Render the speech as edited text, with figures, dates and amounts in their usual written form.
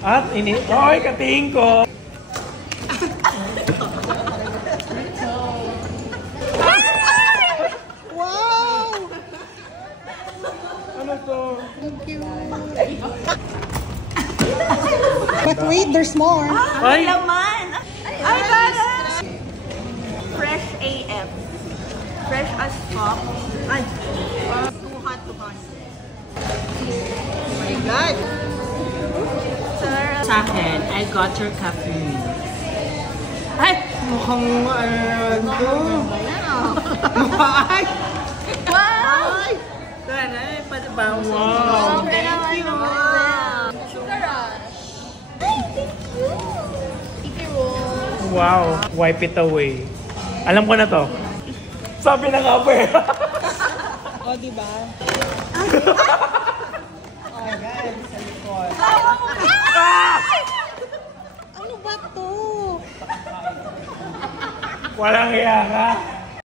At ini... Oy, katingin ko! Wow! Ano to? Thank you. But wait, there's more. Ay! Laman! I got it! Fresh AF. Fresh as fuck. Ay! Too hot to handle. Oh my God. Sir, Sa akin, I got your caffeine. ay! Mukhang ano to? Ay! Wow! Sana, pati ba? Wow! Thank you! Wow! Sugar rush! Ay, thank you! Tiki roll! Wow! Wipe it away. Alam ko na to. Sabi na nga ba eh. O, diba? Oh, guys, sa likod. Ano ba to? Walang iya ka.